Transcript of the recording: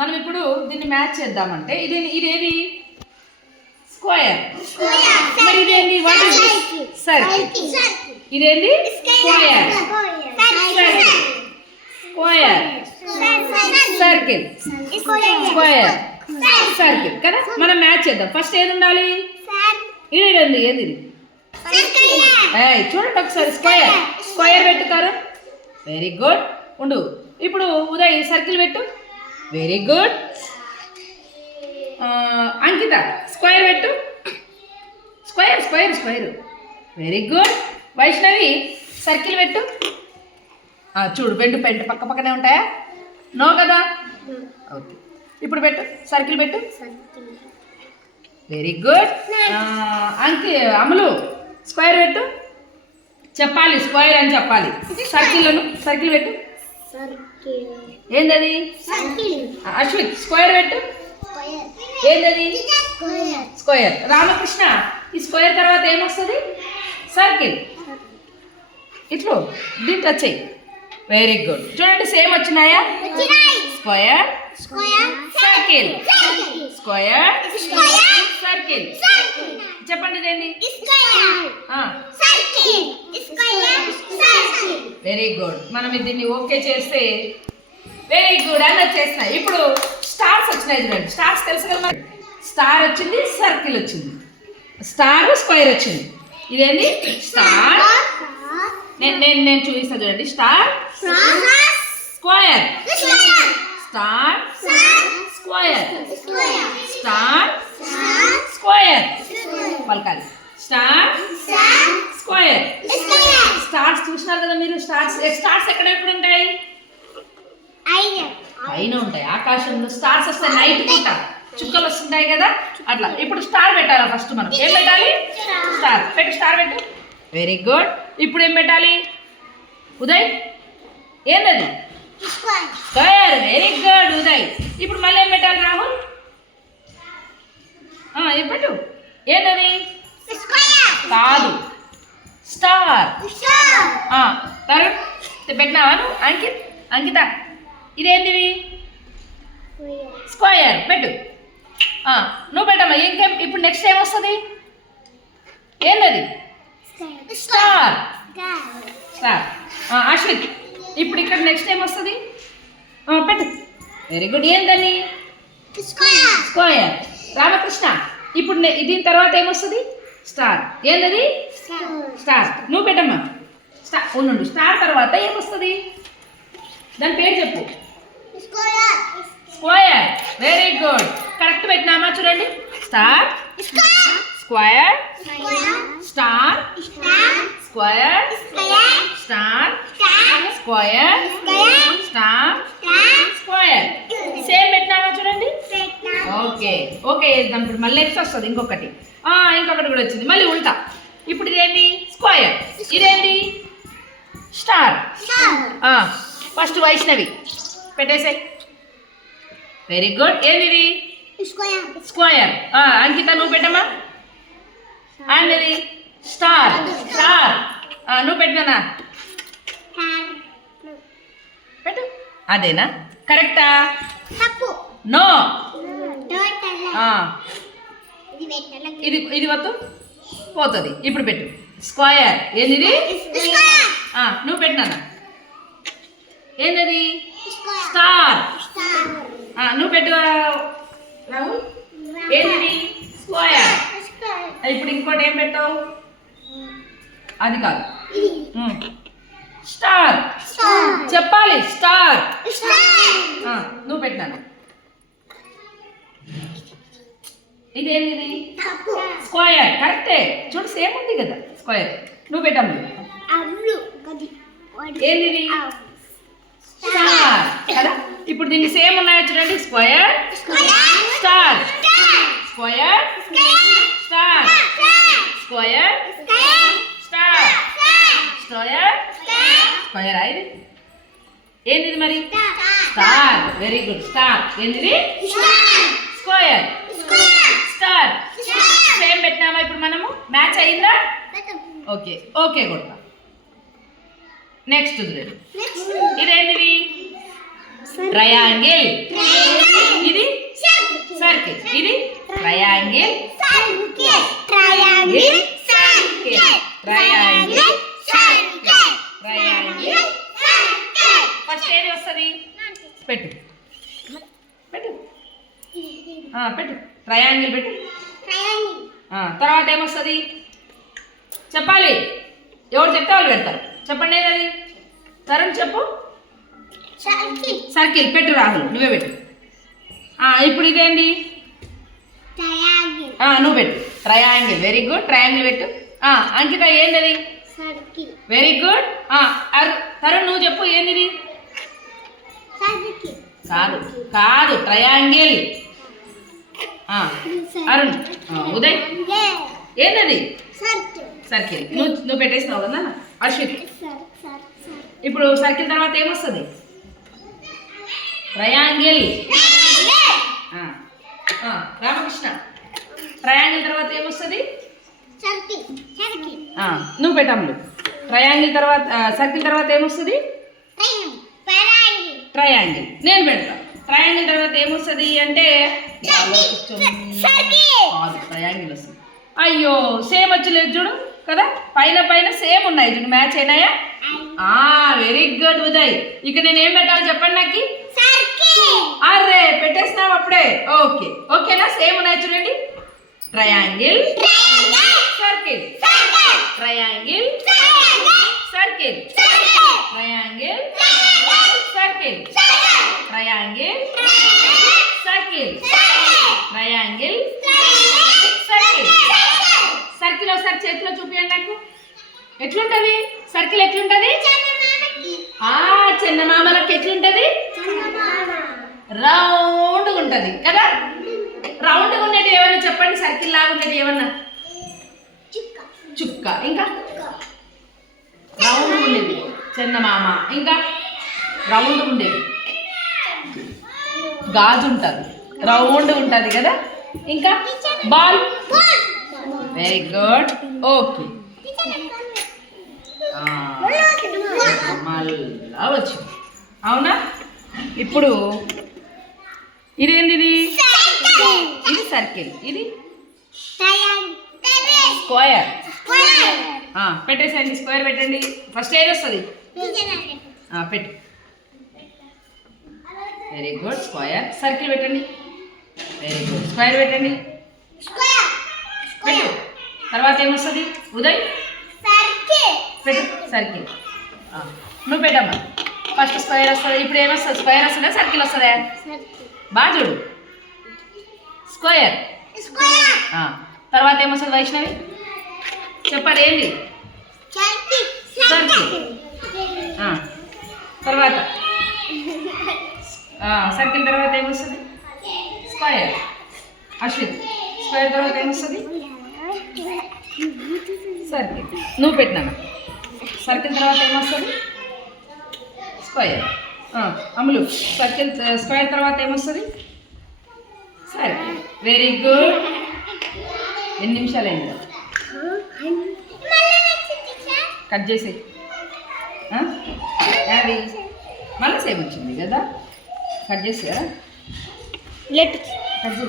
మనం ఇప్పుడు దీన్ని మ్యాచ్ చేద్దామంటే ఇదేది స్క్వేర్. మరి ఇదేంటి? What is this? సర్కిల్. ఇదేంటి? Square. Square circle square circle కదా. మనం మ్యాచ్ చేద్దాం. ఫస్ట్ ఏది ఉండాలి? ఇది ఏది? చూడండి ఒకసారి. స్క్వేర్ స్క్వేర్ పెట్టుతారు. Very good. ఉండు. ఇప్పుడు ఉదయ్ సర్కిల్ పెట్టు. Very good. అంకిత స్క్వేర్ పెట్టు. Square square square. Very good. Vaishnavi circle పెట్టు. చూడు పెంటు పక్క పక్కనే ఉంటాయా? నో కదా. ఓకే ఇప్పుడు పెట్టు. సర్కిల్ పెట్టు. Very good. అమలు స్క్వేర్ పెట్టు. చెప్పాలి స్క్వేర్ అని చెప్పాలి. సర్కిల్ పెట్టు. ఏందది? అశ్విత్ స్క్వేర్ పెట్టు. ఏందది? స్క్వేర్. రామకృష్ణ ఈ స్క్వేర్ తర్వాత ఏమొస్తుంది? సర్కిల్. ఇట్లు దీన్ని టచ్ చెయ్యి. Very good. చూడండి సేమ్ వచ్చినాయా? Square circle square circle. చెప్పండి ఇదేంటి? Very good. మనం దీన్ని ఓకే చేస్తే వెరీ గుడ్ అని వచ్చేసినాయి. ఇప్పుడు స్టార్స్ వచ్చినాయి చూడండి. స్టార్స్ తెలుసు కదా. స్టార్ వచ్చింది, సర్కిల్ వచ్చింది, స్టార్ స్క్వేర్ వచ్చింది. ఇదేంటి? స్టార్. నేను చూపిస్తాను చూడండి. Star square star square star square పలకాలి. Star square. స్టార్స్ చూసినారు కదా మీరు. స్టార్స్ ఎక్కడెక్కడ ఉంటాయి? పైన ఉంటాయి. ఆకాశంలో స్టార్స్ వస్తాయి. నైట్ పూట చుక్కలు వస్తుంటాయి కదా అట్లా. ఇప్పుడు స్టార్ పెట్టాలా? ఫస్ట్ మనం ఏం పెట్టాలి? స్టార్ పెట్టు. స్టార్ పెట్టు. Very good. ఇప్పుడు ఏం పెట్టాలి ఉదయ్? ఏంటది? స్క్వేర్. Very good Uday. ఇప్పుడు మళ్ళీ ఏం పెట్టాలి రాహుల్? ఏం పెట్టు. ఏంటది? కాదు స్టార్. తరుణ్ పెట్టినావా నువ్వు? అంకిత ఇదేంటిది? స్క్వేర్ పెట్టు. నువ్వు పెట్టమ్మా. ఇంకేం? ఇప్పుడు నెక్స్ట్ ఏమొస్తుంది? ఏంటది? స్టార్. స్టార్. అశ్విత్ ఇప్పుడు ఇక్కడ నెక్స్ట్ ఏమొస్తుంది? పెట్టు. Very good. ఏందని? స్క్వేర్. రామకృష్ణ ఇప్పుడు దీని తర్వాత ఏమొస్తుంది? స్టార్. ఏంటది? స్టార్. నువ్వు పెట్టమ్మా. స్టార్ ఉండు. స్టార్ తర్వాత ఏమొస్తుంది? దాని పేరు చెప్పు. స్క్వేర్. Very good. కరెక్ట్ పెట్టినామా? చూడండి. Star square star square star square star square. Same పెట్టినామా? చూడండి. Okay okay. ఇప్పుడు మళ్ళీ నెక్స్ట్ వస్తుంది ఇంకొకటి కూడా వచ్చింది. మళ్ళీ ఉల్టా. ఇప్పుడు ఇదేంటి? స్క్వేర్. ఇదేంటి? స్టార్. ఫస్ట్ వైష్ణవి పెట్టేసే. Very good. ఏంది? స్క్వేర్. అంకిత నువ్వు పెట్టమ్మా. ఏంది? స్టార్. స్టార్. నువ్వు పెట్టినా పెట్టు. అదేనా? కరెక్టా? నో. ఇది వద్దు పోతుంది. ఇప్పుడు పెట్టు. స్క్వేర్. ఏంది? నువ్వు పెట్టినా. ఏంటది? స్టార్. నువ్వు పెట్టు రాహుల్. ఏంది? స్క్వేర్. ఇప్పుడు ఇంకోటి ఏం పెట్టావు? అది కాదు. స్టార్ చెప్పాలి. స్టార్. నువ్వు పెట్టినాను. ఇదేంటిది? స్క్వేర్. కరెక్టే. చూడు సేమ్ ఉంది కదా స్క్వేర్. నువ్వు పెట్టాము. ఏంటిది? స్టార్ కదా. ఇప్పుడు దీన్ని సేమ్ ఉన్నాయో చూడండి. Square star square star square star square square. ఇది ఏంటిది మరి? స్టార్. Very good. స్టార్. ఏంటిది? Square star. సేమ్ పెట్టినామా? ఇప్పుడు మనము మ్యాచ్ అయిందా? ఓకే ఓకే కొడతా. నెక్స్ట్ ఇదేంటిది? ట్రయాంగిల్. సర్కిల్. ఇది triangle, circle, triangle, circle, triangle, circle, triangle. Circle. First ఏది వస్తుంది? పెట్టు పెట్టు పెట్టు, ట్రయాంగిల్ పెట్టు. ట్రయాంగిల్. తర్వాత ఏమొస్తుంది చెప్పాలి. ఎవరు చెప్తే వాళ్ళు పెడతారు. చెప్పండి ఏదది? తరుణ్ చెప్పు. సర్కిల్. సర్కిల్ పెట్టు. రాహుల్ నువ్వే పెట్టు. ఇప్పుడు ఇదేంటి? ట్రయాంగిల్. నువ్వు పెట్టు. ట్రయాంగిల్. Very good. ట్రయాంగిల్ పెట్టు. అంకిత ఏంటది? సర్కిల్. Very good. తరుణ్ నువ్వు చెప్పు ఏంటిది? సర్కిల్. కాదు కాదు, ట్రయాంగిల్. అరుణ్, ఉదయ్ ఏంటది? సర్కిల్. సర్కిల్. నువ్వు పెట్టేసినావు కదా అశ్విత్. ఇప్పుడు సర్కిల్ తర్వాత ఏమొస్తుంది? ట్రయాంగిల్. రామకృష్ణ, ట్రయాంగిల్ తర్వాత ఏమొస్తుంది? సర్కిల్. సర్కిల్. నువ్వు పెట్టాము. ట్రయాంగిల్ తర్వాత సర్కిల్ తర్వాత ఏమొస్తుంది? ట్రయాంగిల్. ట్రయాంగిల్. నేను పెడతా. ట్రయాంగిల్ తర్వాత ఏమొస్తుంది అంటే ట్రయాంగిల్ వస్తుంది. అయ్యో సేమ్ వచ్చలేదు చూడు కదా, పైన పైన సేమ్ ఉన్నాయి చూడు, మ్యాచ్ అయినాయా? Very good Uday. ఇక నేను ఏం పెట్టాలి చెప్పండి నాకు. అరే పెట్టేసినావు అప్పుడే. ఓకే ఓకేనా? సేమ్ ఉన్నాయి చూడండి. Triangle, circle, triangle, circle, triangle, circle, triangle, circle, triangle, circle. Circle ఒకసారి చేతిలో చూపించండి నాకు. ఎట్లుంటది సర్కిల్? ఎట్లుంటది? చందమామలకు ఎట్లుంటది? రౌండ్గా ఉంటది కదా. రౌండ్గా ఉండేది ఏమన్నా చెప్పండి. సర్కిల్ లాగా ఉండేది ఏమన్నా? చుక్క. ఇంకా రౌండ్ ఉండేది చందమామ. ఇంకా రౌండ్ ఉండేది గాజు ఉంటుంది, రౌండ్ ఉంటుంది కదా. ఇంకా బాల్. Very good. ఓకే మళ్ళా వచ్చింది. అవునా? ఇప్పుడు ఇదేంటి? ఇది సర్కిల్, ఇది స్క్వేర్. పెట్టేసండి. స్క్వేర్ పెట్టండి. ఫస్ట్ ఏది వస్తుంది? పెట్టు. Very good. స్క్వేర్. సర్కిల్ పెట్టండి. Very good. స్క్వేర్ పెట్టండి. పెట్టు. తర్వాత ఏమొస్తుంది ఉదయ్? పెట్టు. సర్కిల్. నువ్వు పెట్టమ్మా. ఫస్ట్ స్క్వేర్ వస్తుంది. ఇప్పుడు ఏమొస్తుంది? స్క్వేర్ వస్తుందా సర్కిల్ వస్తుందా? బాగా చూడు. స్క్వేర్. తర్వాత ఏమొస్తుంది వైష్ణవి? చెప్పాలి ఏంటి? సర్కిల్. తర్వాత సర్కిల్ తర్వాత ఏమొస్తుంది? స్క్వేర్. అశ్విత్ స్క్వేర్ తర్వాత ఏమొస్తుంది? సర్కిల్. నువ్వు పెట్టినా. సర్కిల్ తర్వాత ఏమొస్తుంది? స్క్వేర్. అమ్ములు సర్కిల్ స్క్వేర్ తర్వాత ఏమొస్తుంది? సర్కిల్. Very good. ఎన్ని నిమిషాలు అయింది? కట్ చేసి అది మళ్ళీ సేమ్ వచ్చింది కదా. కట్ చేసి కట్ చేసి